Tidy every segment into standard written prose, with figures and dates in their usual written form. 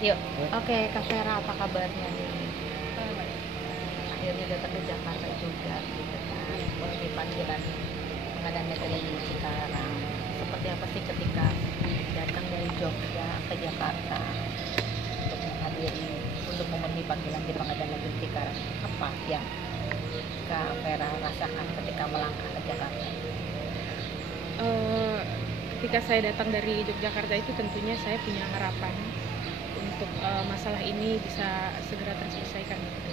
Yuk, oke Kak Vera, apa kabarnya nih? Akhirnya datang ke Jakarta juga, gitu kan? Memenuhi panggilan Pengadilan Negeri Cikarang. Seperti apa sih ketika datang dari Jogja ke Jakarta untuk memenuhi panggilan di Pengadilan Negeri Cikarang? Apa yang Kak Vera rasakan ketika melangkah ke Jakarta? Ketika saya datang dari Yogyakarta itu tentunya saya punya harapan untuk masalah ini bisa segera terselesaikan gitu.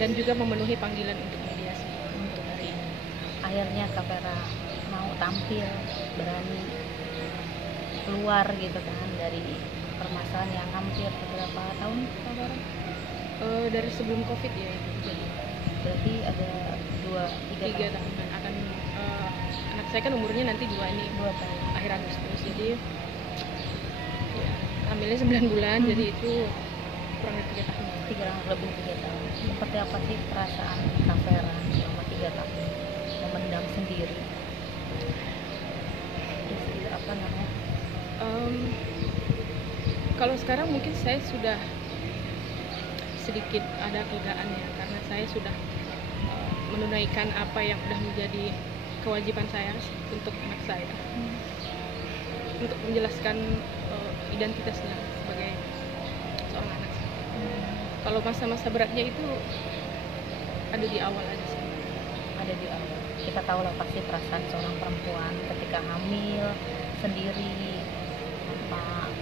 Dan juga memenuhi panggilan untuk mediasi untuk hari ini. Akhirnya Kak Vera mau tampil, berani keluar gitu kan dari permasalahan yang hampir beberapa tahun Kak Vera? Dari sebelum COVID ya itu. Jadi berarti ada 3 tahunan akan anak saya kan umurnya nanti 2 tahun akhir Agustus, jadi ya, hamilnya 9 bulan, jadi itu kurang dari 3 tahun. Lebih 3 tahun. Seperti apa sih perasaan Kak Vera selama 3 tahun memendam sendiri? Apa namanya? Kalau sekarang mungkin saya sudah sedikit ada kelegaan ya, karena saya sudah menunaikan apa yang sudah menjadi kewajiban saya untuk anak saya, untuk menjelaskan identitasnya sebagai seorang anak saya. Kalau masa-masa beratnya itu ada di awal aja sih. Ada di awal. Kita tahu lah pasti perasaan seorang perempuan ketika hamil sendiri tanpa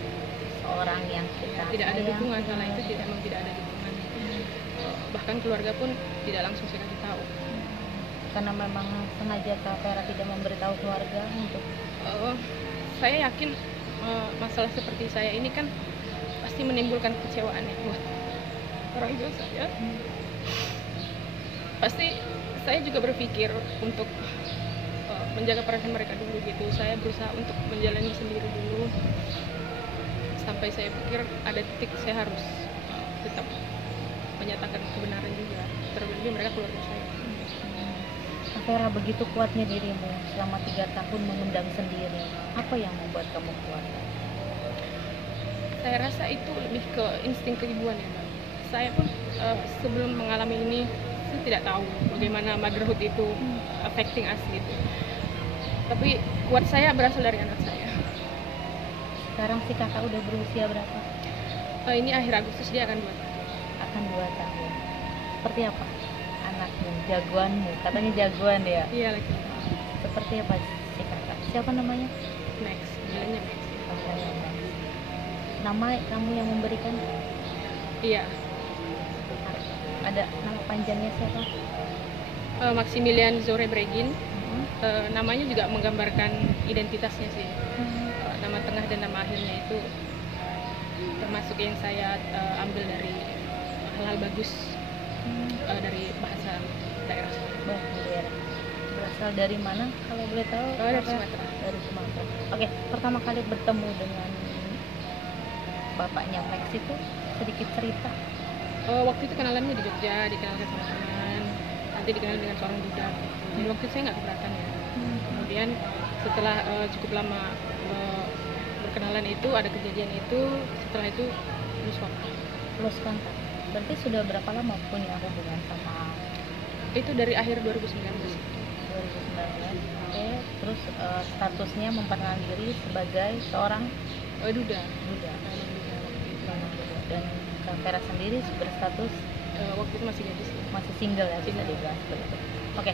seorang yang kita tidak sayang. Ada dukungan, karena itu memang tidak ada dukungan. Bahkan keluarga pun tidak langsung saya kasih tahu. Karena memang sengaja Kak Vera tidak memberitahu keluarga untuk saya yakin masalah seperti saya ini kan pasti menimbulkan kecewaan ya buat orang tua saya. Pasti saya juga berpikir untuk menjaga perasaan mereka dulu gitu. Saya berusaha untuk menjalani sendiri dulu sampai saya pikir ada titik saya harus tetap menyatakan kebenaran juga, terlebih mereka keluarga saya. Kak Vera, begitu kuatnya dirimu selama 3 tahun memendam sendiri. Apa yang membuat kamu kuat? Saya rasa itu lebih ke insting keibuan ya, Mbak. Saya pun sebelum mengalami ini saya tidak tahu bagaimana motherhood itu affecting us gitu. Tapi kuat saya berasal dari anak saya. Sekarang si kakak udah berusia berapa? Ini akhir Agustus dia akan 2 tahun. Akan 2 tahun. Seperti apa anakmu, jagoanmu? Katanya jagoan ya? Iya lagi. Seperti apa si kakak? Siapa namanya? Max, bilangnya Max. Nama kamu yang memberikan? Iya. Ada nama panjangnya siapa? Maximilian Zore Bregin. Namanya juga menggambarkan identitasnya sih. Nama tengah dan nama akhirnya itu termasuk yang saya ambil dari hal-hal bagus dari bahasa daerah. Berasal dari mana kalau boleh tahu? Dari Sumatera. Dari Sumatera. Oke, pertama kali bertemu dengan bapaknya Max itu sedikit cerita. Waktu itu kenalannya di Jogja, dikenalkan sama teman, nanti dikenal dengan seorang budak. Dan waktu itu saya nggak keberatan ya. Kemudian setelah cukup lama berkenalan itu, ada kejadian itu, setelah itu Lulus kontak. Berarti sudah berapa lama punya hubungan sama? Itu dari akhir 2019. Oke, terus statusnya memperkenalkan diri sebagai seorang duda. Dan Kak Vera sendiri berstatus waktu itu masih gadis, masih single ya, bisa dibilang seperti itu. Oke,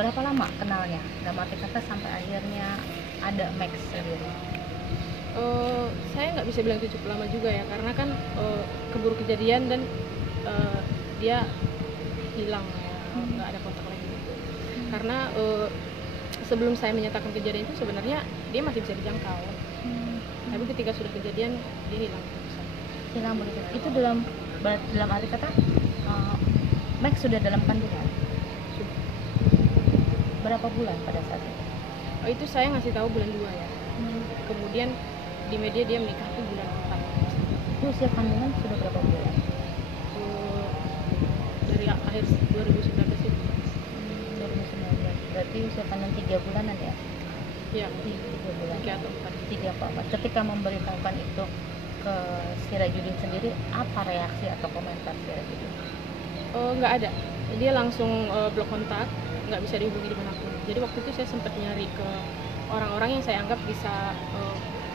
berapa lama kenalnya? Dalam arti kata sampai akhirnya ada Max sendiri. Saya nggak bisa bilang cukup lama juga ya, karena kan keburu kejadian dan dia hilang ya, nggak ada kontak lagi gitu. Karena sebelum saya menyatakan kejadian itu sebenarnya dia masih bisa dijangkau, tapi ketika sudah kejadian dia hilang begitu. Itu dalam arti kata Max sudah dalam kandungan. Berapa bulan pada saat itu? Itu saya ngasih tahu bulan 2 ya. Kemudian di media dia menikah tuh bulan 4. Itu usia kandungan sudah berapa bulan? Dari akhir 2019 itu. 2019. Berarti usia kandungan 3 bulanan ya? Ya, 3 bulan. 3 atau 4. 3 apa 4. Ketika memberitahukan itu ke Sirajudin sendiri, apa reaksi atau komentar Sirajudin? Nggak ada, dia langsung blok kontak, nggak bisa dihubungi dimanapun. Jadi waktu itu saya sempat nyari ke orang-orang yang saya anggap bisa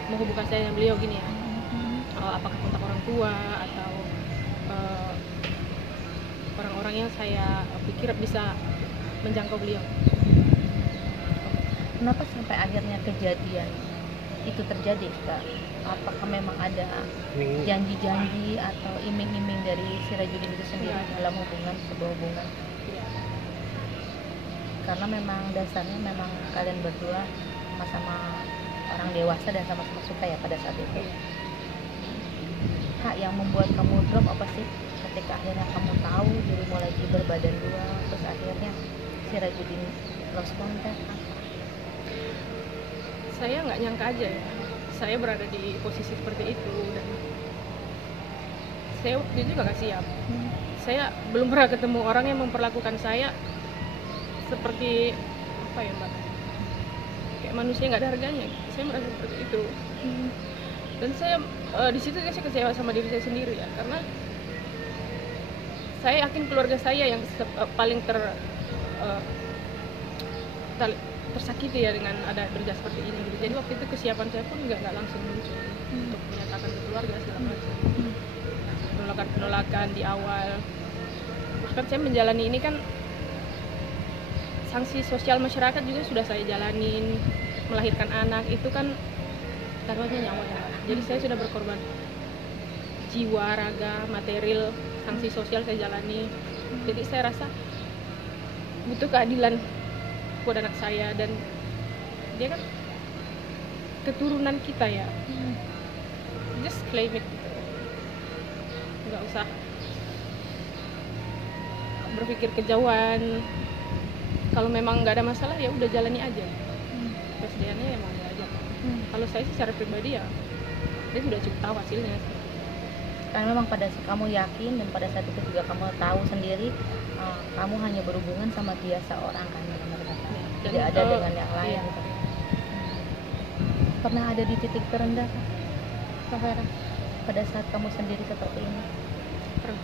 menghubungkan saya dengan beliau gini ya. Apakah kontak orang tua atau orang-orang yang saya pikir bisa menjangkau beliau. Kenapa sampai akhirnya kejadian itu terjadi, Kak? Apakah memang ada janji-janji atau iming-iming dari Sirajudin itu sendiri dalam sebuah hubungan? Ya. Karena memang dasarnya memang kalian berdua sama-sama orang dewasa dan sama-sama suka ya pada saat itu. Kak, yang membuat kamu drop apa sih ketika akhirnya kamu tahu dirimu lagi berbadan 2, terus akhirnya Sirajudin lost contact? Saya nggak nyangka aja ya, saya berada di posisi seperti itu, dan saya waktu itu juga nggak siap. Saya belum pernah ketemu orang yang memperlakukan saya seperti apa ya mbak, kayak manusia nggak ada harganya. Saya merasa seperti itu. Dan saya di situ saya kecewa sama diri saya sendiri ya, karena saya yakin keluarga saya yang paling tersakiti ya dengan ada berita seperti ini gitu. Jadi waktu itu kesiapan saya pun nggak langsung muncul untuk menyatakan ke keluarga segala macam. Penolakan di awal, bahkan saya menjalani ini kan sanksi sosial masyarakat juga sudah saya jalanin. Melahirkan anak itu kan taruhannya nyawa ya. Jadi saya sudah berkorban jiwa, raga, material, sanksi sosial saya jalani. Jadi saya rasa butuh keadilan buat anak saya, dan dia kan keturunan kita ya. Just claim it gitu. Nggak usah berpikir kejauhan. Kalau memang nggak ada masalah ya udah jalani aja. Presidennya ya mau aja. Kalau saya sih secara pribadi ya dia sudah cukup tahu hasilnya. Karena memang pada kamu yakin dan pada saat itu juga kamu tahu sendiri kamu hanya berhubungan sama dia seorang kan, tidak ada dengan yang lain. Iya. Gitu. Pernah ada di titik terendah Kak Vera pada saat kamu sendiri seperti ini? Pernah.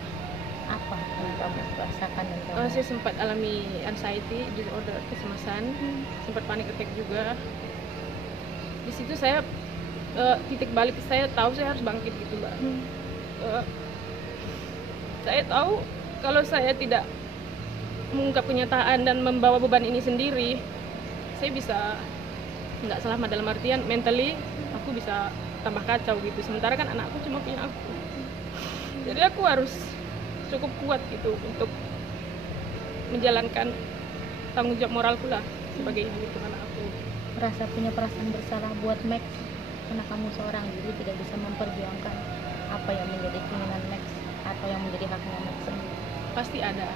Apa yang kamu rasakan dan kamu? Saya sempat alami anxiety disorder, kecemasan, sempat panic attack juga. Di situ saya titik balik saya tahu saya harus bangkit gitu mbak. Saya tahu kalau saya tidak mengungkap kenyataan dan membawa beban ini sendiri, saya bisa nggak selamat, dalam artian mentally aku bisa tambah kacau gitu. Sementara kan anakku cuma punya aku, jadi aku harus cukup kuat gitu untuk menjalankan tanggung jawab moralku lah sebagai ibu untuk anak aku. Merasa punya perasaan bersalah buat Max karena kamu seorang diri tidak bisa memperjuangkan apa yang menjadi keinginan Max atau yang menjadi haknya Max sendiri? Pasti ada.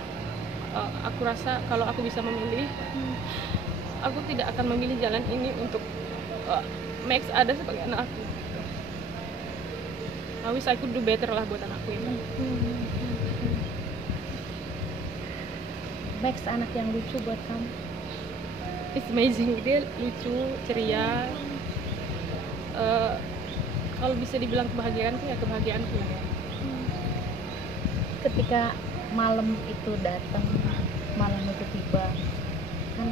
Aku rasa kalau aku bisa memilih, aku tidak akan memilih jalan ini untuk Max ada sebagai anak aku. I wish I could do better lah buat anakku ya. Max anak yang lucu buat kamu? It's amazing, dia lucu, ceria. Kalau bisa dibilang kebahagiaanku ya kebahagiaanku ya. Ketika malam itu datang, malam itu tiba, kan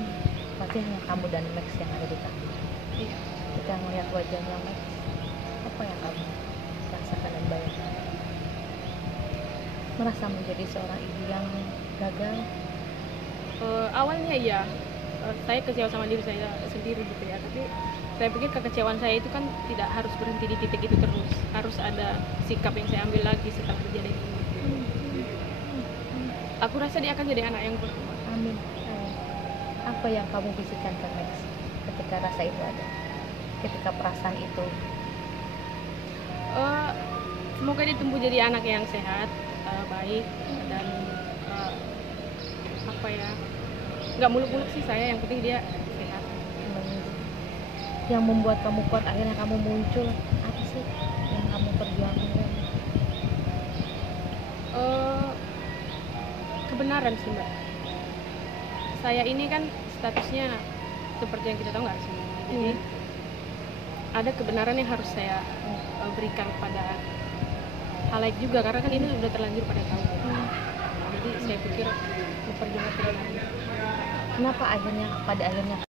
pasti hanya kamu dan Max yang ada di kamar. Iya. Kita melihat wajahnya Max, apa yang kamu rasakan dan bayangkan? Merasa menjadi seorang ibu yang gagal? Awalnya ya, saya kecewa sama diri saya sendiri gitu ya. Tapi saya pikir kekecewaan saya itu kan tidak harus berhenti di titik itu terus. Harus ada sikap yang saya ambil lagi setelah kejadian ini. Aku rasa dia akan jadi anak yang kuat. Amin. Apa yang kamu bisikan ke Max ketika rasa itu ada? Ketika perasaan itu? Semoga dia tumbuh jadi anak yang sehat, baik, dan apa ya, nggak muluk-muluk sih saya, yang penting dia sehat. Yang membuat kamu kuat, akhirnya kamu muncul, apa sih yang kamu perjuangkan? Kebenaran sih mbak. Saya ini kan statusnya seperti yang kita tahu nggak sih, Jadi ada kebenaran yang harus saya berikan pada halayak juga, karena kan ini sudah terlanjur pada tahu. Jadi saya pikir memperjuangkan kebenaran. Kenapa pada akhirnya